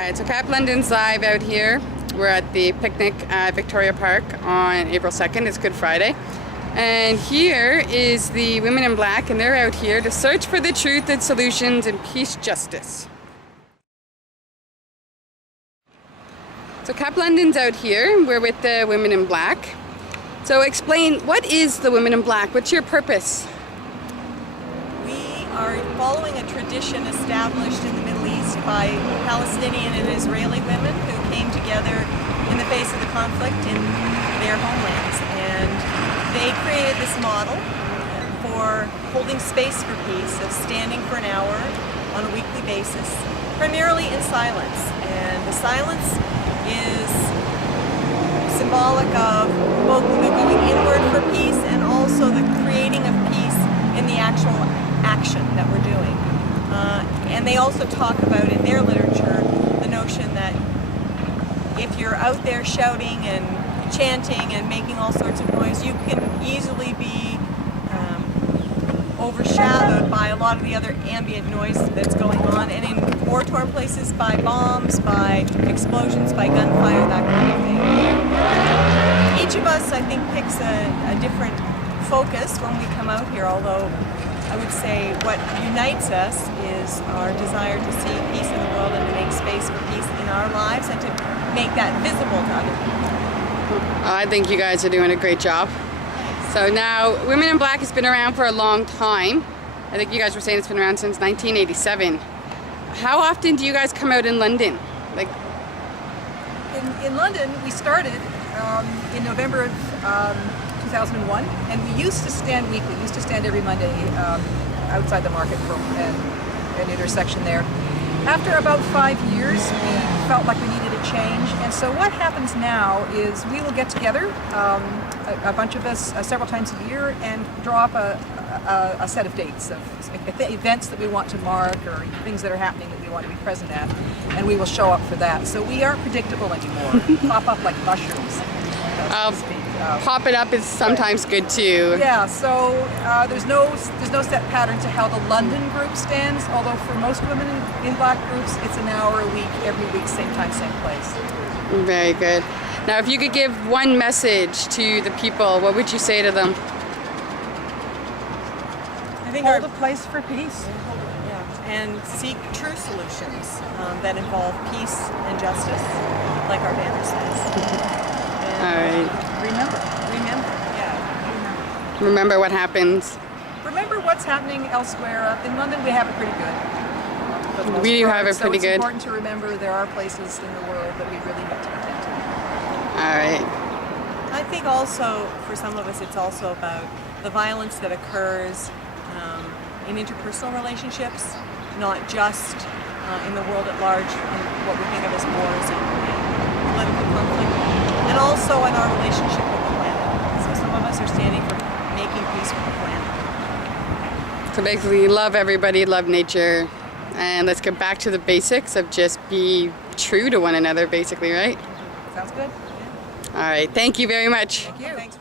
Alright, so Cap London's live out here. We're at the picnic at Victoria Park on April 2nd. It's Good Friday. And here is the Women in Black, and they're out here to search for the truth and solutions in peace justice. So Cap London's out here. We're with the Women in Black. So explain, what is the Women in Black? What's your purpose? We are following a tradition established in the Middle East by Palestinian and Israeli women who came together in the face of the conflict in their homelands. And they created this model for holding space for peace, of standing for an hour on a weekly basis, primarily in silence. And the silence is symbolic of both the going inward for peace and also the creating of peace in the actual action that we're doing. And they also talk about in their literature the notion that if you're out there shouting and chanting and making all sorts of noise, you can easily be overshadowed by a lot of the other ambient noise that's going on, and in war-torn places by bombs, by explosions, by gunfire, that kind of thing. Each of us, I think, picks a different focus when we come out here, although I would say what unites us is our desire to see peace in the world and to make space for peace in our lives and to make that visible to other people. I think you guys are doing a great job. So now, Women in Black has been around for a long time. I think you guys were saying it's been around since 1987. How often do you guys come out in London? Like, In London, we started in November of 2001, and we used to stand weekly. We used to stand every Monday outside the market for an intersection there. After about 5 years, we felt like we needed a change, and so what happens now is we will get together, a bunch of us, several times a year, and draw up a set of dates of events that we want to mark or things that are happening that we want to be present at, and we will show up for that. So we aren't predictable anymore. We pop up like mushrooms, so to speak. Pop it up is sometimes good too. Yeah, so there's no set pattern to how the London group stands, although for most women in black groups, it's an hour a week, every week, same time, same place. Very good. Now, if you could give one message to the people, what would you say to them? I think Hold a place for peace. and seek true solutions that involve peace and justice, like our banner says. All right. Remember what happens. Remember what's happening elsewhere. In London, we have it pretty good. For the most We do part. have it pretty So good. it's important to remember there are places in the world that we really need to attend to. All right. I think also, for some of us, it's also about the violence that occurs in interpersonal relationships, not just in the world at large, in what we think of as wars and political conflict, and also in our relationship with the planet. So some of us are standing for making peace with the planet. So basically, love everybody, love nature, and let's get back to the basics of just be true to one another, basically, right? Sounds good? All right. Thank you very much. Thank you. Thanks.